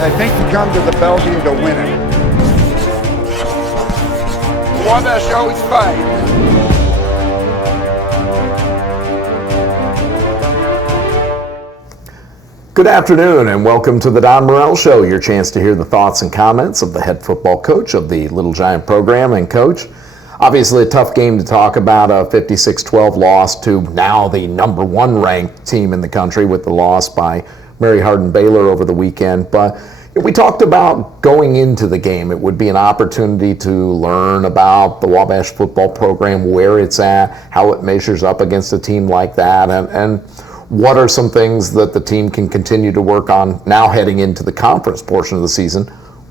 I think you come to the Belgium to win it. Wabash always fight. Good afternoon and welcome to the Don Morel Show, your chance to hear the thoughts and comments of the head football coach of the Little Giant program. And coach, obviously a tough game to talk about, a 56-12 loss to now the number one ranked team in the country with the loss by Mary Hardin Baylor over the weekend. But we talked about going into the game, it would be an opportunity to learn about the Wabash football program, where it's at, how it measures up against a team like that, and what are some things that the team can continue to work on now heading into the conference portion of the season.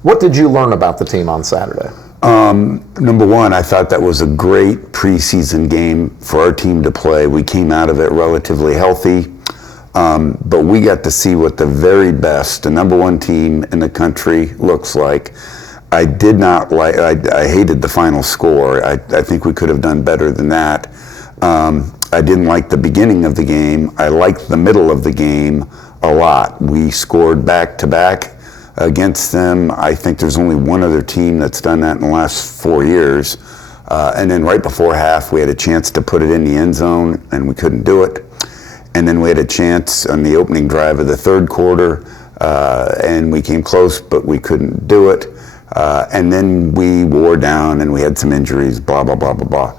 What did you learn about the team on Saturday? Number one, I thought that was a great preseason game for our team to play. We came out of it relatively healthy, but we got to see what the very best, the number one team in the country looks like. I did not like, I hated the final score. I think we could have done better than that. I didn't like the beginning of the game. I liked the middle of the game a lot. We scored back-to-back against them. I think there's only one other team that's done that in the last 4 years. And then right before half, we had a chance to put it in the end zone, and we couldn't do it. And then we had a chance on the opening drive of the third quarter, and we came close, but we couldn't do it. And then we wore down, and we had some injuries, blah, blah, blah, blah, blah.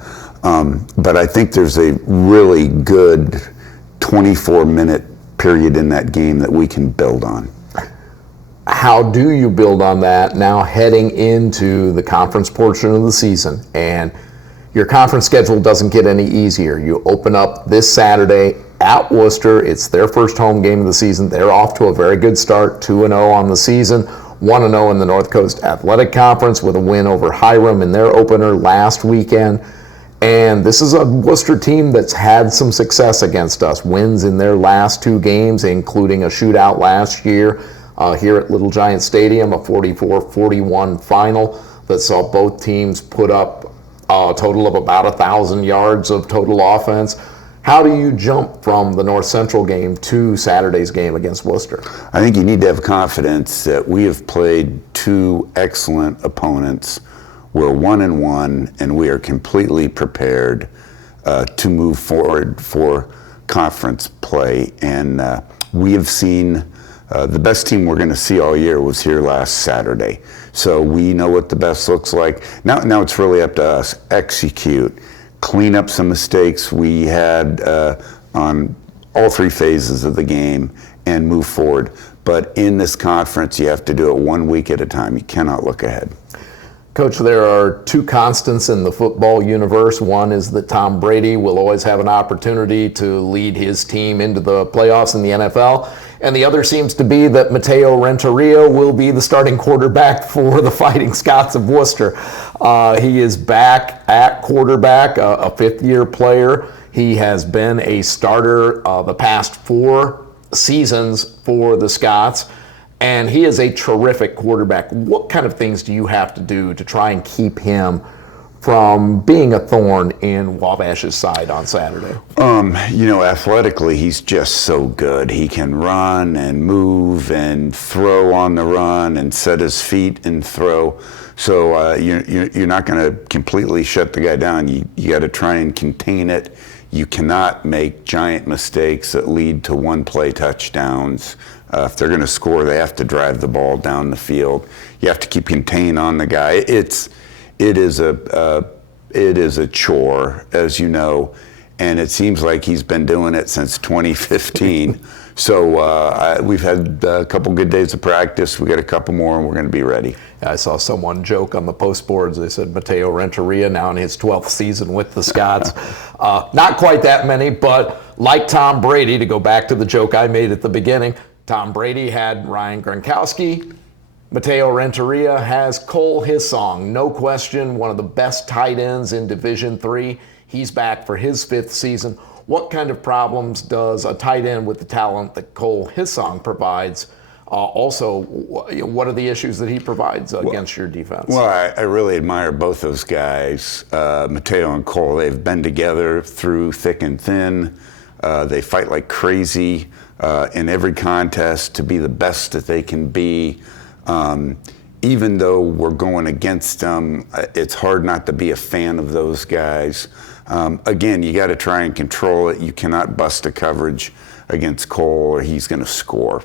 But I think there's a really good 24-minute period in that game that we can build on. How do you build on that now heading into the conference portion of the season? And your conference schedule doesn't get any easier. You open up this Saturday at Worcester. It's their first home game of the season. They're off to a very good start, 2-0 on the season, 1-0 in the North Coast Athletic Conference with a win over Hiram in their opener last weekend. And this is a Worcester team that's had some success against us, wins in their last two games, including a shootout last year here at Little Giant Stadium, a 44-41 final that saw both teams put up a total of about 1,000 yards of total offense. How do you jump from the North Central game to Saturday's game against Wooster? I think you need to have confidence that we have played two excellent opponents. We're 1-1, and we are completely prepared to move forward for conference play. And we have seen the best team we're going to see all year was here last Saturday. So we know what the best looks like. Now it's really up to us. Execute, clean up some mistakes we had on all three phases of the game, and move forward. But in this conference, you have to do it 1 week at a time. You cannot look ahead. Coach, there are two constants in the football universe. One is that Tom Brady will always have an opportunity to lead his team into the playoffs in the NFL. And the other seems to be that Mateo Renteria will be the starting quarterback for the Fighting Scots of Worcester. He is back at quarterback, a fifth-year player. He has been a starter the past 4 seasons for the Scots. And he is a terrific quarterback. What kind of things do you have to do to try and keep him from being a thorn in Wabash's side on Saturday? Athletically, he's just so good. He can run and move and throw on the run and set his feet and throw. So you're not going to completely shut the guy down. You got to try and contain it. You cannot make giant mistakes that lead to one-play touchdowns. If they're going to score, they have to drive the ball down the field. You have to keep contained on the guy. It is a chore, as you know, and it seems like he's been doing it since 2015. So we've had a couple good days of practice. We got a couple more, and we're going to be ready. I saw someone joke on the post boards. They said Mateo Renteria now in his 12th season with the Scots. Not quite that many, but like Tom Brady, to go back to the joke I made at the beginning, Tom Brady had Ryan Gronkowski. Mateo Renteria has Cole Hissong. No question, one of the best tight ends in Division III. He's back for his 5th season. What kind of problems does a tight end with the talent that Cole Hissong provides Also, what are the issues that he provides against your defense? Well, I really admire both those guys, Mateo and Cole. They've been together through thick and thin. They fight like crazy in every contest to be the best that they can be. Even though we're going against them, it's hard not to be a fan of those guys. Again, you got to try and control it. You cannot bust a coverage against Cole or he's going to score.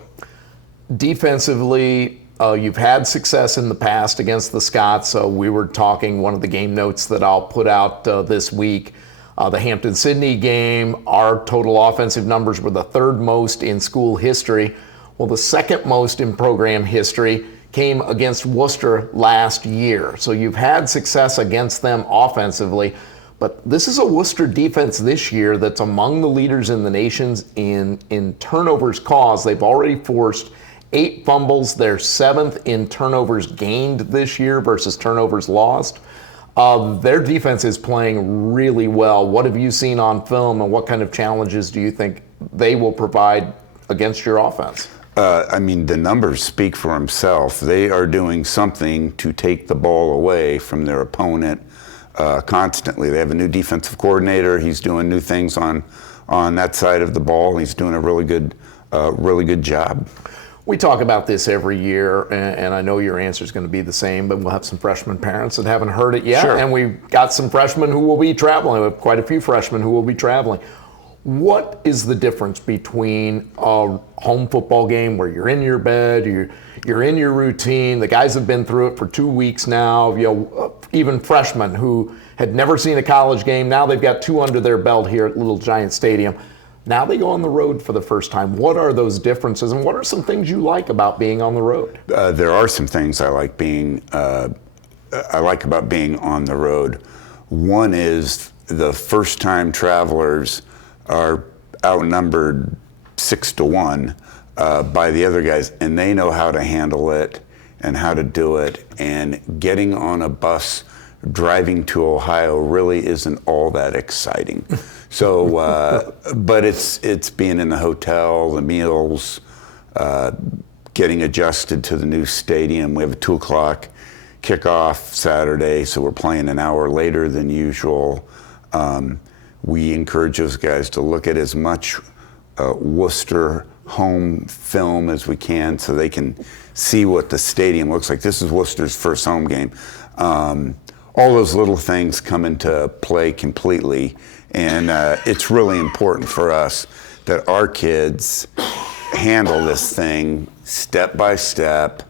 Defensively, you've had success in the past against the Scots. So we were talking, one of the game notes that I'll put out this week, the Hampton-Sydney game, our total offensive numbers were the third most in school history. Well, the second most in program history came against Worcester last year. So you've had success against them offensively. But this is a Worcester defense this year that's among the leaders in the nation in turnovers caused. They've already forced 8 fumbles. They're 7th in turnovers gained this year versus turnovers lost. Their defense is playing really well. What have you seen on film, and what kind of challenges do you think they will provide against your offense? I mean, the numbers speak for themselves. They are doing something to take the ball away from their opponent constantly. They have a new defensive coordinator. He's doing new things on that side of the ball. He's doing a really good job. We talk about this every year, and I know your answer is going to be the same, but we'll have some freshman parents that haven't heard it yet. Sure. And we've got some freshmen who will be traveling. We have quite a few freshmen who will be traveling. What is the difference between a home football game where you're in your bed, you're in your routine, the guys have been through it for 2 weeks now, even freshmen who had never seen a college game, now they've got 2 under their belt here at Little Giant Stadium. Now they go on the road for the first time. What are those differences, and what are some things you like about being on the road? There are some things I like about being on the road. One is the first-time travelers are outnumbered 6-1 by the other guys, and they know how to handle it and how to do it. And getting on a bus driving to Ohio really isn't all that exciting. So, but it's being in the hotel, the meals, getting adjusted to the new stadium. We have a 2:00 kickoff Saturday, so we're playing an hour later than usual. We encourage those guys to look at as much Worcester home film as we can so they can see what the stadium looks like. This is Worcester's first home game. All those little things come into play completely, and it's really important for us that our kids handle this thing step by step,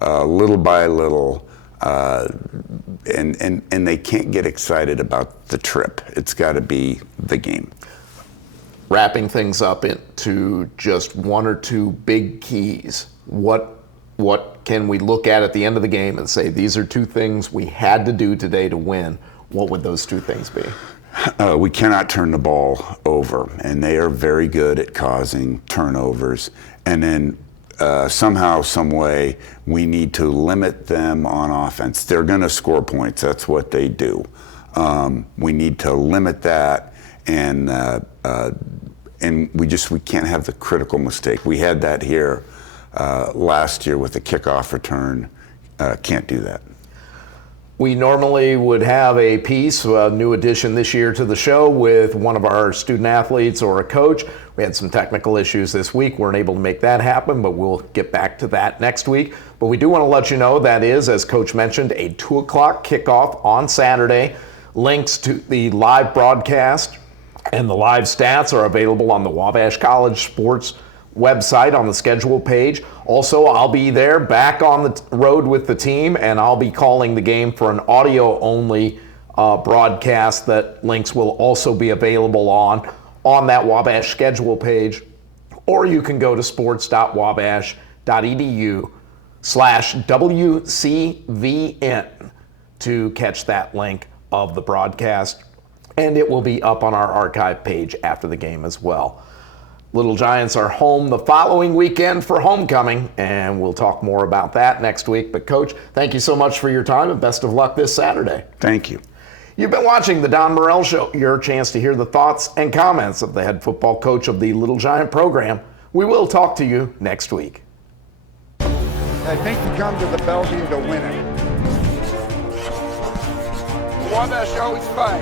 little by little, and they can't get excited about the trip. It's got to be the game. Wrapping things up into just 1 or 2 big keys, what can we look at the end of the game and say, these are 2 things we had to do today to win? What would those 2 things be? We cannot turn the ball over, and they are very good at causing turnovers. And then somehow, some way, we need to limit them on offense. They're going to score points. That's what they do. We need to limit that, and we can't have the critical mistake. We had that here last year with the kickoff return. Can't do that. We normally would have a piece, a new addition this year to the show with one of our student athletes or a coach. We had some technical issues this week. Weren't able to make that happen, but we'll get back to that next week. But we do want to let you know that is, as Coach mentioned, a 2:00 kickoff on Saturday. Links to the live broadcast and the live stats are available on the Wabash College Sports website on the schedule page. Also, I'll be there back on the road with the team, and I'll be calling the game for an audio-only broadcast that links will also be available on that Wabash schedule page. Or you can go to sports.wabash.edu/WCVN to catch that link of the broadcast, and it will be up on our archive page after the game as well. Little Giants are home the following weekend for homecoming, and we'll talk more about that next week. But Coach, thank you so much for your time, and best of luck this Saturday. Thank you. You've been watching the Don Morel Show, your chance to hear the thoughts and comments of the head football coach of the Little Giant program. We will talk to you next week. I think you come to the Belgium to win it. Wabash always fight.